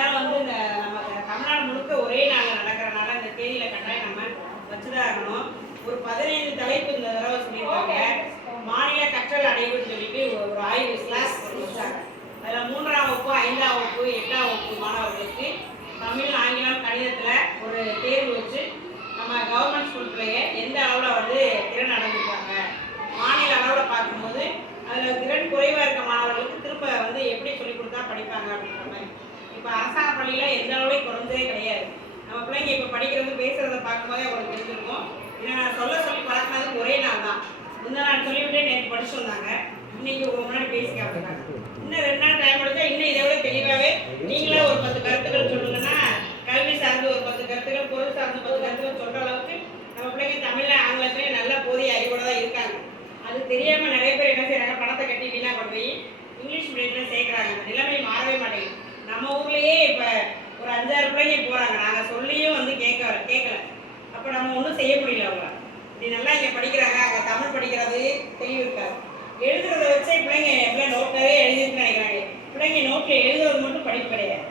நேரம் வந்து இந்த நம்ம தமிழ்நாடு முழுக்க ஒரே நாள் நடக்கிறனால இந்த தேதியில கட்டாயம் நம்ம வச்சுதான் இருக்கணும் ஒரு பதினைந்து தலைப்பு இந்த தடவை சொல்லியிருக்காங்க. மாநில கற்றல் அடைவுன்னு சொல்லிட்டு ஒரு ஆய்வு கிளாஸ் வச்சாங்க அதில் மூன்றாம் வகுப்பு ஐந்தாம் வகுப்பு எட்டாம் வகுப்பு மாணவர்களுக்கு தமிழ் ஆங்கிலம் கணிதத்தில் ஒரு தேர்வு வச்சு நம்ம கவர்மெண்ட் ஸ்கூல்லேயே எந்த அளவில் வந்து திறன் அடைஞ்சிருக்காங்க மாநில அளவில் பார்க்கும்போது அதில் திறன் குறைவாக இருக்க மாணவர்களுக்கு திரும்ப வந்து எப்படி சொல்லிக் கொடுத்தா படிப்பாங்க அப்படின்னு இப்போ அரசாங்க பள்ளியில் எந்த அளவுலையும் குறைஞ்சதே கிடையாது. நம்ம பிள்ளைங்க இப்போ படிக்கிறது பேசுகிறத பார்க்கும்போதே அவங்களுக்கு தெரிஞ்சிருக்கும். ஏன்னா நான் சொல்ல சொல்லி பழக்கினது ஒரே நாள் தான். முந்தா நாள் சொல்லிவிட்டே நேற்று படிச்சு வந்தாங்க. இன்னைக்கு உங்க முன்னாடி பேசிக்க காட்டுறாங்க இன்னும் ரெண்டு நாள் டைம் எடுத்தா இன்னும் இதை விட தெளிவாகவே நீங்களே ஒரு பத்து கருத்துக்கள் சொல்லுங்கன்னா கல்வி சார்ந்து ஒரு பத்து கருத்துக்கள் பொருள் சார்ந்து பத்து கருத்துக்கள் சொல்கிற அளவுக்கு நம்ம பிள்ளைங்க தமிழ்ல ஆங்கிலத்திலேயே நல்லா போதிய அறிவோட தான் இருக்காங்க. அது தெரியாமல் நிறைய பேர் என்ன செய்கிறாங்க பணத்தை கட்டி வீணாக கொண்டு போய் இங்கிலீஷ் மீடியத்தில் சேர்க்குறாங்க. நிலைமை மாறவே மாட்டேங்குது. நம்ம ஊர்லேயே இப்போ ஒரு அஞ்சாறு பிள்ளைங்க போகிறாங்க நாங்கள் சொல்லியும் வந்து கேட்க கேட்கல அப்போ நம்ம ஒன்றும் செய்ய முடியல அவங்க இப்படி நல்லா இங்கே படிக்கிறாங்க. அங்கே தமிழ் படிக்கிறது தெளிவு இருக்காது. எழுதுறத வச்சே பிள்ளைங்க எவ்வளோ நோட் நிறைய எழுதிருக்குன்னு நினைக்கிறாங்க. பிள்ளைங்க நோட்டில் எழுதுறது மட்டும் படிப்பு கிடையாது.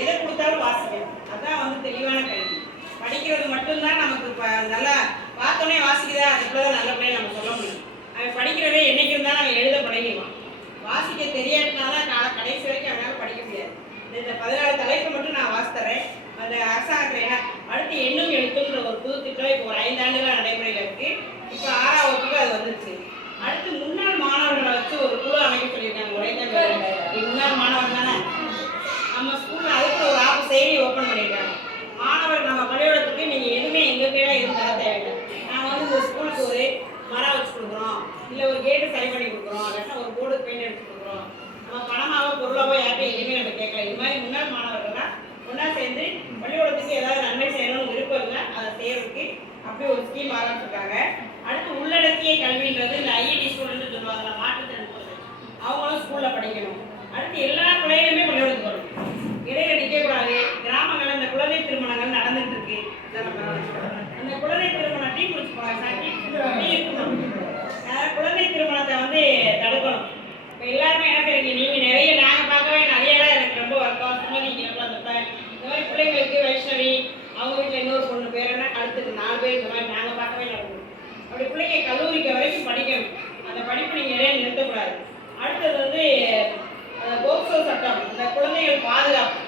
எதை கொடுத்தாலும் வாசிக்கணும். அதான் வந்து தெளிவான கல்வி. படிக்கிறது மட்டும்தான் நமக்கு இப்போ நல்லா பார்த்தோன்னே வாசிக்குதா? அதுக்குள்ளதான் நல்ல பிள்ளைங்க நம்ம சொல்ல முடியும். அவன் படிக்கிறதே என்னைக்கு இருந்தாலும் அவன் எழுத பழகிடுவான். வாசிக்க தெரியாட்டினாதான் கால கடைசி வரைக்கும் அவனால் இந்த- பதினாலு தலைப்பை மட்டும் நான் வாசித்தரேன் அந்த என்ன அடுத்து எண்ணும் எழுத்துன்ற ஒரு புது திட்டம் இப்போ ஒரு ஐந்தாண்டுகள் நடைமுறையில் இருக்கு. இப்போ ஆறாம் வகுப்புக்கு அது வந்துருச்சு. அடுத்து முன்னாள் மாணவர்களை வச்சு ஒரு குழு அமைக்க சொல்லியிருக்காங்க. நீ முன்னாள் மாணவர் தானே? நம்ம ஸ்கூல்ல அதுக்கு ஒரு ஆப் செயலி ஓப்பன் பண்ணியிருக்காங்க. மாணவர் நம்ம பள்ளிக்கூடத்துக்கு நீங்க எதுவுமே எங்க கீழே தர தேவையில்லை. நாங்க வந்து இந்த ஸ்கூலுக்கு ஒரு மரம் வச்சு கொடுக்குறோம். இல்ல ஒரு கேட்டு சரி பண்ணி கொடுக்குறோம். இல்லாட்டா ஒரு போர்டு பெயிண்ட் அடிச்சு கொடுக்குறோம். நம்ம பணமாக பொருளாவோ யார்ட்டும் எதுவுமே நம்ம கேட்கல. இது மாதிரி முன்னாள் மாணவர்கள்லாம் ஒன்றா சேர்ந்து பள்ளிக்கூடத்துக்கு ஏதாவது நன்மை செய்யணும்னு விருப்பம் அதை செய்யறதுக்கு அப்படி ஒரு ஸ்கீம் ஆரம்பிச்சிருக்காங்க. அடுத்து உள்ளடக்கிய கல்வின்றது இந்த ஐஐடி ஸ்டூடெண்ட் சொல்லுவாங்க மாற்றுத்திறன் அவங்களும் ஸ்கூலில் படிக்கணும். அடுத்து எல்லா பிள்ளைகளுமே பள்ளிக்கூடத்துக்கு வரணும் இடையில நிக்க கூடாது கிராமங்கள்ல இந்த குழந்தை திருமணங்கள் நடந்துட்டு இருக்கு இதெல்லாம் பரவாயில்ல. அந்த குழந்தை திருமணம் டீ குடிச்சு போறாங்க சார் டீ டீ இருக்கணும் அஹ் குழந்தை திருமணத்தை வந்து தடுக்கணும் இப்போ எல்லாருமே என்ன செய்றீங்க நீங்க நிறைய நாங்க பார்க்கவே நிறைய இடம் எனக்கு ரொம்ப வருத்தம் சுமதி இங்கே வந்தப்ப இந்த மாதிரி பிள்ளைங்களுக்கு வைஷ்ணவி அவங்க வீட்டில் இன்னொரு பொண்ணு பேர் என்ன அடுத்து நாலு பேர் இந்த மாதிரி நாங்கள் பார்க்கவே நடக்கும் அப்படி பிள்ளைங்க கல்லூரிக்கு வரைக்கும் படிக்கணும். அந்த படிப்பு நீங்கள் இடையே நிறுத்தக்கூடாது. அடுத்தது வந்து போக்சோ சட்டம். இந்த குழந்தைகள் பாதுகாப்பு.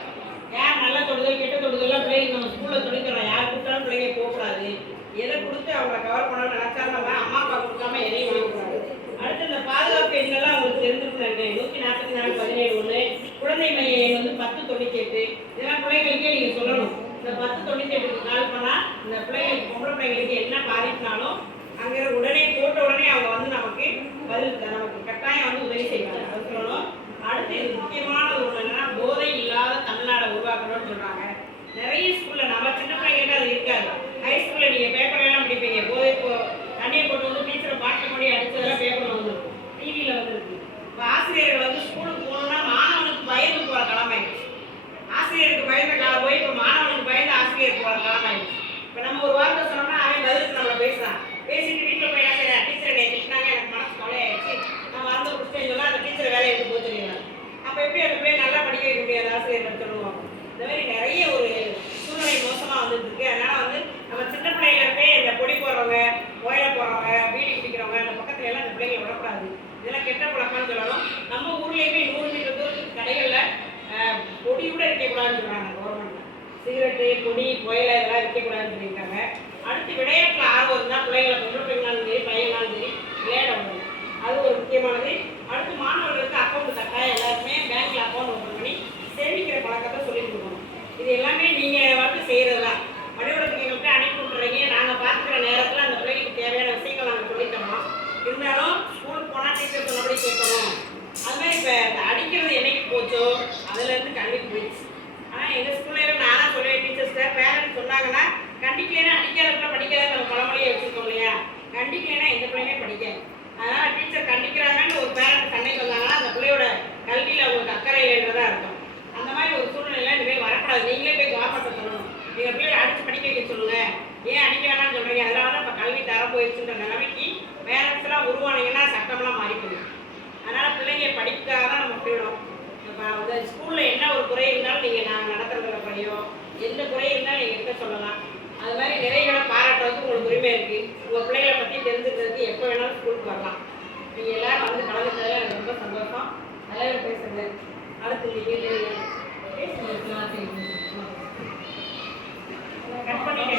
யார் நல்ல தொடுதல் கெட்ட தொடுதல்லாம் பிள்ளைங்க நம்ம ஸ்கூலில் தொடுக்கிறோம் யார் கொடுத்தாலும் பிள்ளைங்க போகக்கூடாது. எதை கொடுத்து அவங்கள கவர் பண்ணணும்னு நினைச்சாலும் அம்மா அப்பா கொடுக்காம எதையும் வாங்கக்கூடாது. அடுத்து இந்த பாதுகாப்பு எண்ணெல்லாம் அவங்களுக்கு தெரிஞ்சிருக்கும் நூற்றி நாற்பத்தி நாலு பதினேழு ஒன்று குழந்தை மையம் வந்து பத்து தொண்ணூற்றி எட்டு. இதெல்லாம் பிள்ளைங்களுக்கே நீங்கள் சொல்லணும். இந்த பத்து தொண்ணூற்றி எட்டுக்கு கால் பண்ணால் இந்த பிள்ளைங்களுக்கு பொம்பளை பிள்ளைங்களுக்கு என்ன பாதிப்புனாலும் அங்கே உடனே போட்ட உடனே அவங்க வந்து நமக்கு பதில் நமக்கு கட்டாயம் வந்து உதவி செய்வாங்க. அது சொல்லணும். அடுத்து இது முக்கியமானது ஒன்று என்னன்னா போதை இல்லாத தமிழ்நாடை உருவாக்கணும்னு சொல்றாங்க. நிறைய ஸ்கூல்ல நம்ம சின்ன பிள்ளைங்கிட்ட அது இருக்காது. ஹை ஸ்கூல்ல நீங்க பேப்பர் எல்லாம் படிப்பீங்க. போதை போ தண்ணியை போட்டு வந்து டீச்சரை பாட்டில் பண்ணி அடிச்சதெல்லாம் பேப்பர் பயந்து காரணம் போற இப்போ நம்ம ஒரு வார்த்தை சொன்னோம்னா அவன் பதிலுக்கு நம்மள பேசுறான் பேசிட்டு வீட்டில் போய் என்ன செய்யறேன் டீச்சர் என்னை திட்டினாங்க எனக்கு மனசு கவலையாயிடுச்சு நான் மறந்து கொடுத்துட்டேன்னு சொன்னா அந்த டீச்சர் வேலையை எடுத்து போக சொல்லிடுறாங்க அப்போ எப்படி அந்த பிள்ளைய நல்லா படிக்க வைக்க முடியாது ஆசிரியர் சொல்லுவாங்க இந்த மாதிரி நிறைய ஒரு சூழ்நிலை மோசமாக வந்துட்டு இருக்கு அதனால வந்து நம்ம சின்ன பிள்ளைகளுக்கே இந்த பொடி போடுறவங்க ஓயில போடுறவங்க பீடி குடிக்கிறவங்க அந்த பக்கத்துல எல்லாம் இந்த பிள்ளைங்களை விடக்கூடாது இதெல்லாம் கெட்ட பழக்கம்னு சொல்லணும் நம்ம ஊர்லேயுமே நூறு மீட்டர் தூரத்துக்கு கடைகளில் அஹ், பொடி கூட இருக்கக்கூடாதுன்னு சொல்றாங்க கவர்மெண்ட்ல சிகரெட்டு புயல இதெல்லாம் இருக்கக்கூடாதுன்னு சொல்லியிருக்காங்க. அடுத்து விளையாட்டுல ஆர்வம் இருந்தால் பிள்ளைங்களை பொண்ணு பிள்ளைங்களாலும் சரி பையனாலும் சரி விளையாட முடியும். அது ஒரு முக்கியமானது. அடுத்து மாணவர்களுக்கு அக்கௌண்ட் கட்டாயம் எல்லாருமே பேங்க்கில் அக்கௌண்ட் ஓப்பன் பண்ணி சேமிக்கிற பழக்கத்தை சொல்லி கொடுக்கணும். இது எல்லாமே நீங்கள் வந்து செய்யறது தான் பள்ளிக்கூடத்துக்கு எங்கள்கிட்ட அனுப்பி விட்டுறீங்க. நாங்கள் பார்த்துக்கிற நேரத்தில் அந்த பிள்ளைங்களுக்கு தேவையான விஷயங்கள் நாங்கள் சொல்லித்தரோம். இருந்தாலும் ஸ்கூலுக்கு போனால் டீச்சர் சொன்னபடி கேட்கணும். அது மாதிரி இப்போ இந்த அடிக்கிறது என்னைக்கு போச்சோ அதுலேருந்து இருந்து போயிடுச்சு. ஆனால் எங்கள் ஸ்கூலில் சார் பேரண்ட்ஸ் சொன்னாங்கன்னா கண்டிக்கலைன்னா அடிக்காதப்ப படிக்காத நம்ம பழமொழியை வச்சிருக்கோம் இல்லையா? கண்டிக்கலைன்னா எந்த பிள்ளையுமே படிக்காது. அதனால் டீச்சர் கண்டிக்கிறாங்கன்னு ஒரு பேரண்ட் சண்டைக்கு வந்தாங்கன்னா அந்த பிள்ளையோட கல்வியில் அவங்களுக்கு அக்கறை இல்லைன்றதா இருக்கும் அந்த மாதிரி ஒரு சூழ்நிலை இனிமேல் வரக்கூடாது. நீங்களே போய் கவர்மெண்ட்டை சொல்லணும் நீங்கள் பிள்ளைகளை அடிச்சு படிக்க வைக்க சொல்லுங்கள் ஏன் அடிக்க வேணாம்னு சொல்கிறீங்க அதனால தான் இப்போ கல்வி தர போயிடுச்சுன்ற நிலைமைக்கு பேரண்ட்ஸ்லாம் உருவானீங்கன்னா சட்டம்லாம் மாறி போயிடும் அதனால் பிள்ளைங்க படிக்காதான் நம்ம போயிடும். இப்போ அந்த என்ன ஒரு குறை இருந்தாலும் நீங்கள் எந்த குறை இருந்தாலும் நீங்க கிட்ட சொல்லலாம். அது மாதிரி நிறைகளை பாராட்டுறதுக்கு உங்களுக்கு உங்களுக்கு உரிமை இருக்கு. உங்க பிள்ளைகளை பத்தி தெரிஞ்சுக்கிறதுக்கு எப்போ வேணாலும் ஸ்கூலுக்கு வரலாம். நீங்க எல்லாரும் வந்து கலந்துக்கிறதுல எனக்கு ரொம்ப சந்தோஷம். தலைவர் பேசுறது அடுத்து நீங்க கட் பண்ணிட்டு